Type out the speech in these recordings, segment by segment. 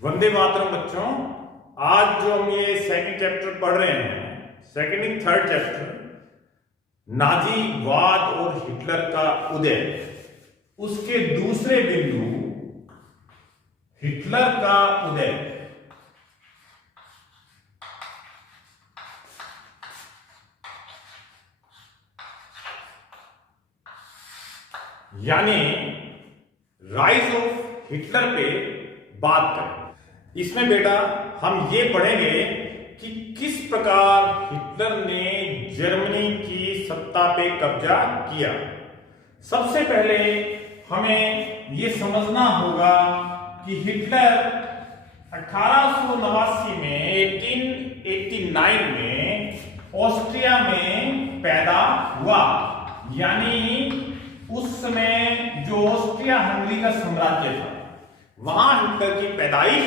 वंदे मातरम बच्चों। आज जो हम ये सेकंड चैप्टर पढ़ रहे हैं, सेकंड एंड थर्ड चैप्टर, नाजीवाद और हिटलर का उदय, उसके दूसरे बिंदु हिटलर का उदय। यानी राइज ऑफ हिटलर पे बात करें। इसमें बेटा हम ये पढ़ेंगे कि किस प्रकार हिटलर ने जर्मनी की सत्ता पे कब्जा किया। सबसे पहले हमें ये समझना होगा कि हिटलर 1889 में 1889 में ऑस्ट्रिया में पैदा हुआ। यानी उस समय जो ऑस्ट्रिया हंगरी का साम्राज्य था, वहां हिटलर की पैदाइश,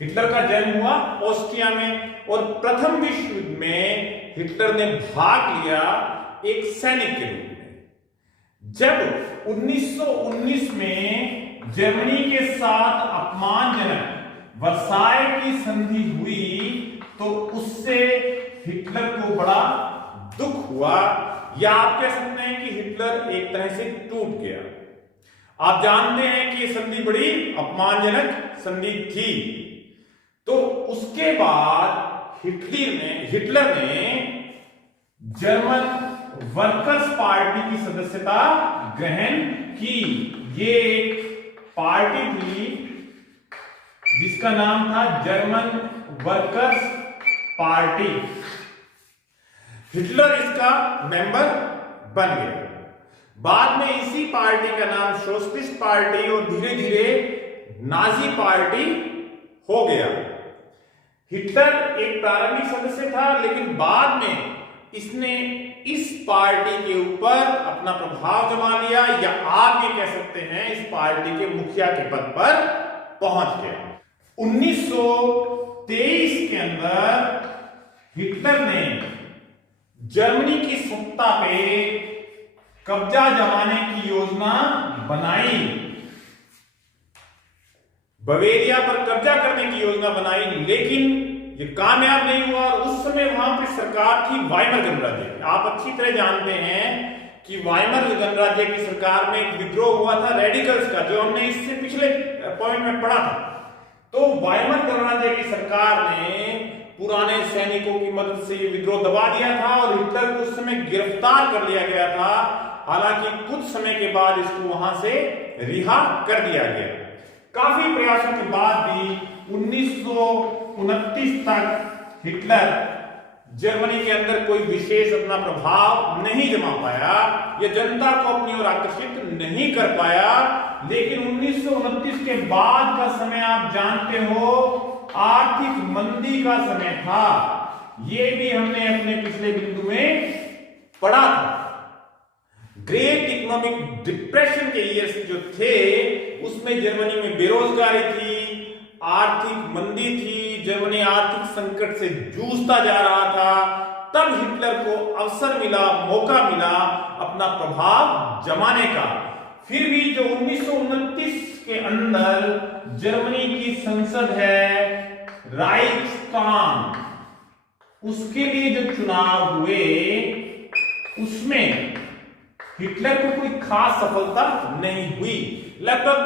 हिटलर का जन्म हुआ ऑस्ट्रिया में। और प्रथम विश्व युद्ध में हिटलर ने भाग लिया एक सैनिक के रूप में। जब 1919 में जर्मनी के साथ अपमानजनक वर्साय की संधि हुई तो उससे हिटलर को बड़ा दुख हुआ, या आप कह सकते हैं कि हिटलर एक तरह से टूट गया। आप जानते हैं कि यह संधि बड़ी अपमानजनक संधि थी। तो उसके बाद हिटलर ने जर्मन वर्कर्स पार्टी की सदस्यता ग्रहण की। ये एक पार्टी थी जिसका नाम था जर्मन वर्कर्स पार्टी। हिटलर इसका मेंबर बन गया। बाद में इसी पार्टी का नाम सोशलिस्ट पार्टी और धीरे धीरे नाजी पार्टी हो गया। हिटलर एक प्रारंभिक सदस्य था, लेकिन बाद में इसने इस पार्टी के ऊपर अपना प्रभाव जमा लिया, या आप ये कह सकते हैं इस पार्टी के मुखिया के पद पर पहुंच गया। 1923 के अंदर हिटलर ने जर्मनी की सत्ता पे कब्जा जमाने की योजना बनाई, बवेरिया पर कब्जा करने की योजना बनाई, लेकिन ये कामयाब नहीं हुआ। और उस समय वहां पे सरकार थी वाइमर गणराज्य की। आप अच्छी तरह जानते हैं कि वाइमर गणराज्य की सरकार में एक विद्रोह हुआ था रेडिकल्स का, जो हमने इससे पिछले पॉइंट में पढ़ा था। तो वाइमर गणराज्य की सरकार ने पुराने सैनिकों की मदद से ये विद्रोह दबा दिया था और हिटलर को उस समय गिरफ्तार कर लिया गया था। हालांकि कुछ समय के बाद इसको वहां से रिहा कर दिया गया। काफी प्रयासों के बाद भी 1929 तक हिटलर जर्मनी के अंदर कोई विशेष अपना प्रभाव नहीं जमा पाया, या जनता को अपनी ओर आकर्षित नहीं कर पाया। लेकिन 1929 के बाद का समय आप जानते हो आर्थिक मंदी का समय था। यह भी हमने अपने पिछले बिंदु में पढ़ा था। ग्रेट इकोनॉमिक डिप्रेशन के ईयर्स जो थे, उसमें जर्मनी में बेरोजगारी थी, आर्थिक मंदी थी, जर्मनी आर्थिक संकट से जूझता जा रहा था। तब हिटलर को अवसर मिला, मौका मिला अपना प्रभाव जमाने का। फिर भी जो 1929 के अंदर जर्मनी की संसद है राइक्सटाग, उसके लिए जो चुनाव हुए उसमें हिटलर को कोई खास सफलता नहीं हुई। लगभग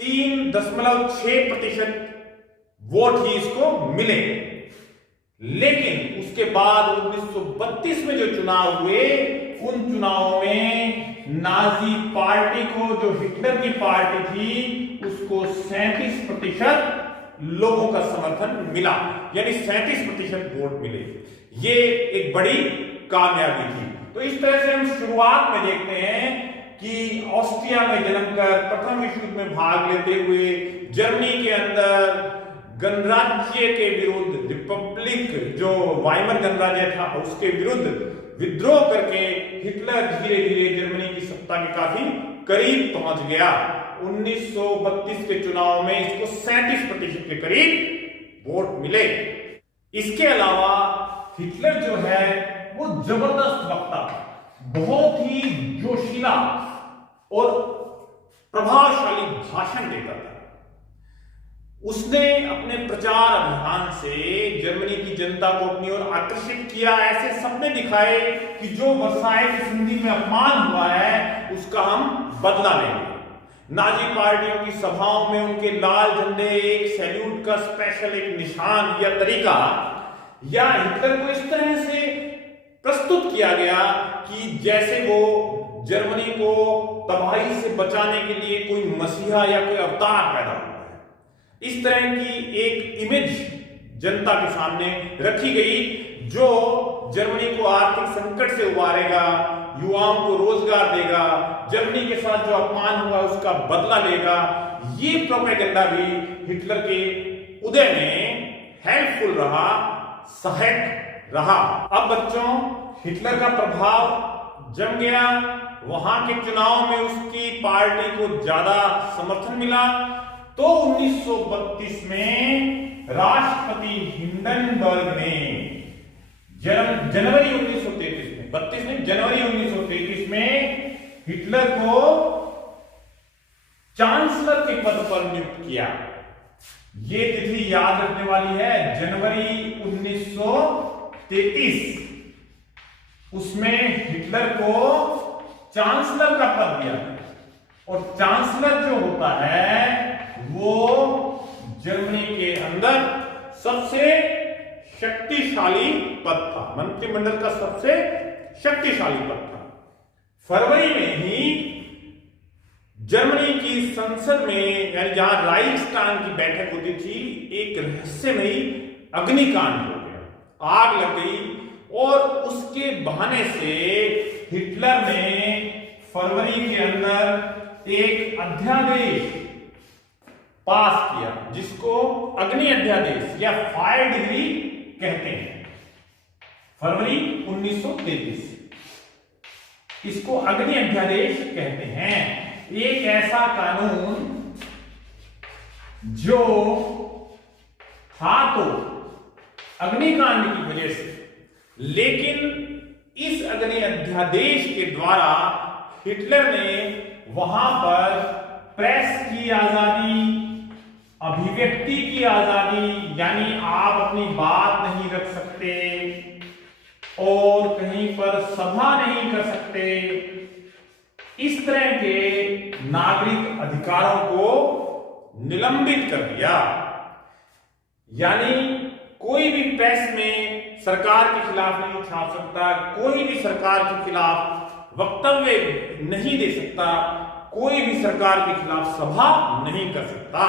3.6% वोट ही इसको मिले। लेकिन उसके बाद 1932 में जो चुनाव हुए, उन चुनावों में नाजी पार्टी को, जो हिटलर की पार्टी थी, उसको 37% लोगों का समर्थन मिला, यानी 37% वोट मिले। ये एक बड़ी कामयाबी थी। तो इस तरह से हम शुरुआत में देखते हैं कि ऑस्ट्रिया में जन्मकर प्रथम विश्व युद्ध में भाग लेते हुए जर्मनी के अंदर गणराज्य के विरुद्ध, रिपब्लिक जो वाइमर गणराज्य था उसके विरुद्ध विद्रोह करके हिटलर धीरे धीरे जर्मनी की सत्ता के काफी करीब पहुंच गया। 1932 के चुनाव में इसको 37% के करीब वोट मिले। इसके अलावा हिटलर जो है वो जबरदस्त वक्ता, बहुत ही जोशीला और प्रभावशाली भाषण देता था। उसने अपने प्रचार अभियान से जर्मनी की जनता को अपनी ओर आकर्षित किया, ऐसे सपने दिखाए कि जो वर्साय की संधि में अपमान हुआ है उसका हम बदला लेंगे। नाजी पार्टियों की सभाओं में उनके लाल झंडे, एक सैल्यूट का स्पेशल एक निशान या तरीका, या हिटलर को इस तरह से प्रस्तुत किया गया कि जैसे वो जर्मनी को तबाही से बचाने के लिए कोई मसीहा या कोई अवतार पैदा हुआ है। इस तरह की एक इमेज जनता के सामने रखी गई जो जर्मनी को आर्थिक संकट से उबारेगा, युवाओं को रोजगार देगा, जर्मनी के साथ जो अपमान हुआ उसका बदला लेगा। ये प्रोपेगेंडा भी हिटलर के उदय में हेल्पफुल रहा, सहायक रहा। अब बच्चों, हिटलर का प्रभाव जम गया, वहां के चुनाव में उसकी पार्टी को ज्यादा समर्थन मिला। तो 1932 में राष्ट्रपति हिंडनबर्ग ने जनवरी 1933 में, 32 में जनवरी 1933 में हिटलर को चांसलर के पद पर नियुक्त किया। ये तिथि याद रखने वाली है, जनवरी 1933। उसमें हिटलर को चांसलर का पद दिया, और चांसलर जो होता है वो जर्मनी के अंदर सबसे शक्तिशाली पद था, मंत्रिमंडल का सबसे शक्तिशाली पद था। फरवरी में ही जर्मनी की संसद में, यानी जहां राइक्सटाग की बैठक होती थी, एक रहस्यमयी अग्निकांड हो गया, आग लग गई। और उसके बहाने से हिटलर ने फरवरी के अंदर एक अध्यादेश पास किया जिसको अग्नि अध्यादेश या फायर डिग्री कहते हैं। फरवरी 1933 इसको अग्नि अध्यादेश कहते हैं। एक ऐसा कानून जो था तो अग्निकांड की वजह से, लेकिन इस अग्नि अध्यादेश के द्वारा हिटलर ने वहां पर प्रेस की आजादी, अभिव्यक्ति की आजादी, यानी आप अपनी बात नहीं रख सकते और कहीं पर सभा नहीं कर सकते, इस तरह के नागरिक अधिकारों को निलंबित कर दिया। यानी कोई भी प्रेस में सरकार के खिलाफ नहीं छाप सकता, कोई भी सरकार के खिलाफ वक्तव्य नहीं दे सकता, कोई भी सरकार के खिलाफ सभा नहीं कर सकता।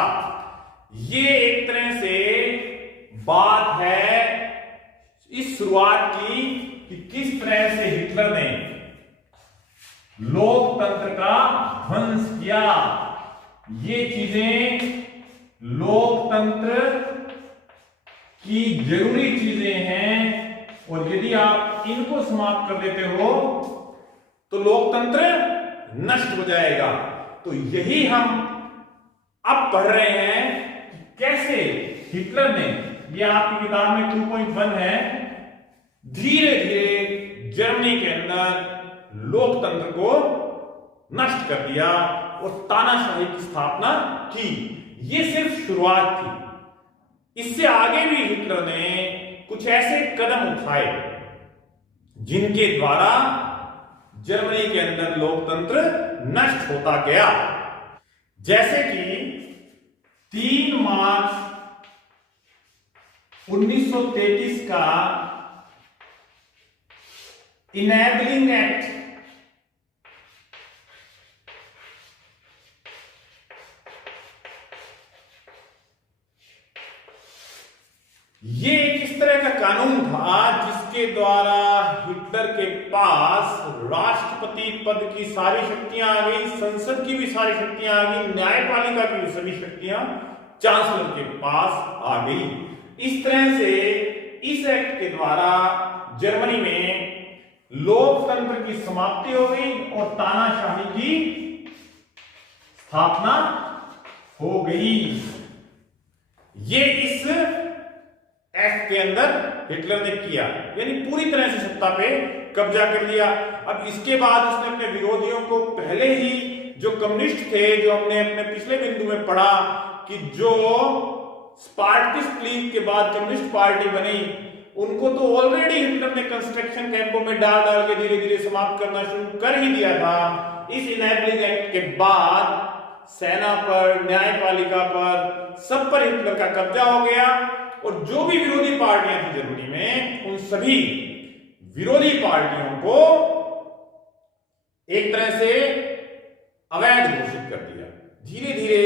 ये एक तरह से बात है इस शुरुआत की कि किस तरह से हिटलर ने लोकतंत्र का ध्वंस किया। ये चीजें लोकतंत्र की जरूरी चीजें हैं, और यदि आप इनको समाप्त कर देते हो तो लोकतंत्र नष्ट हो जाएगा। तो यही हम अब पढ़ रहे हैं कि कैसे हिटलर ने, ये आपकी किताब में 2.1 है, धीरे धीरे जर्मनी के अंदर लोकतंत्र को नष्ट कर दिया और तानाशाही की स्थापना की। ये सिर्फ शुरुआत थी। इससे आगे भी हिटलर ने कुछ ऐसे कदम उठाए जिनके द्वारा जर्मनी के अंदर लोकतंत्र नष्ट होता गया। जैसे कि 3 मार्च 1933 का इनेबलिंग एक्ट, ये किस तरह का कानून था जिसके द्वारा हिटलर के पास राष्ट्रपति पद की सारी शक्तियां आ गई, संसद की भी सारी शक्तियां आ गई, न्यायपालिका की भी सभी शक्तियां चांसलर के पास आ गई। इस तरह से इस एक्ट के द्वारा जर्मनी में लोकतंत्र की समाप्ति हो गई और तानाशाही की स्थापना हो गई। ये इस एक्ट के अंदर हिटलर ने किया, यानी पूरी तरह से सत्ता पे कब्जा कर लिया। अब इसके बाद उसने अपने विरोधियों को, पहले ही जो कम्युनिस्ट थे, जो हमने अपने पिछले बिंदु में पढ़ा कि जो स्पार्टिस्ट लीग के बाद कम्युनिस्ट पार्टी बनी, उनको तो ऑलरेडी हिटलर ने कंस्ट्रक्शन कैंपों में डाल डाल के धीरे धीरे समाप्त करना शुरू कर ही दिया था। इस इनेबलिंग एक्ट के बाद सेना पर, न्यायपालिका पर, सब पर हिटलर का कब्जा हो गया और जो भी विरोधी पार्टियां थी जर्मनी में, उन सभी विरोधी पार्टियों को एक तरह से अवैध घोषित कर दिया। धीरे धीरे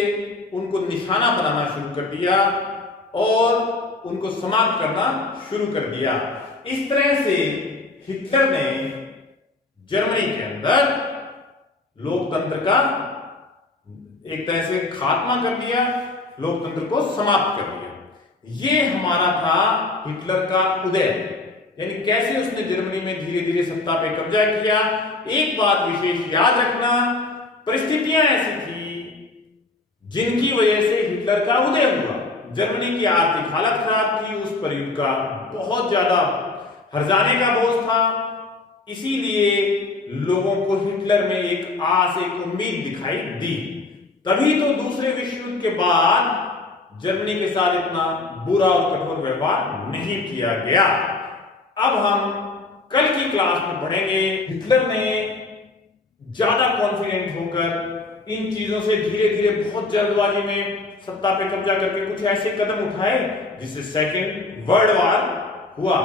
उनको निशाना बनाना शुरू कर दिया और उनको समाप्त करना शुरू कर दिया। इस तरह से हिटलर ने जर्मनी के अंदर लोकतंत्र का एक तरह से खात्मा कर दिया, लोकतंत्र को समाप्त कर दिया। ये हमारा था हिटलर का उदय, यानी कैसे उसने जर्मनी में धीरे धीरे सत्ता पे कब्जा किया। एक बात विशेष याद रखना, परिस्थितियां ऐसी थी जिनकी वजह से हिटलर का उदय हुआ। जर्मनी की आर्थिक हालत खराब थी, उस पर युद्ध का बहुत ज्यादा हर्जाने का बोझ था, इसीलिए लोगों को हिटलर में एक आस, एक उम्मीद दिखाई दी। तभी तो दूसरे विश्व युद्ध के बाद जर्मनी के साथ इतना बुरा और कठोर व्यवहार नहीं किया गया। अब हम कल की क्लास में पढ़ेंगे हिटलर ने ज्यादा कॉन्फिडेंट होकर इन चीजों से धीरे धीरे बहुत जल्दबाजी में सत्ता पे कब्जा करके कुछ ऐसे कदम उठाए जिससे सेकेंड वर्ल्ड वॉर हुआ।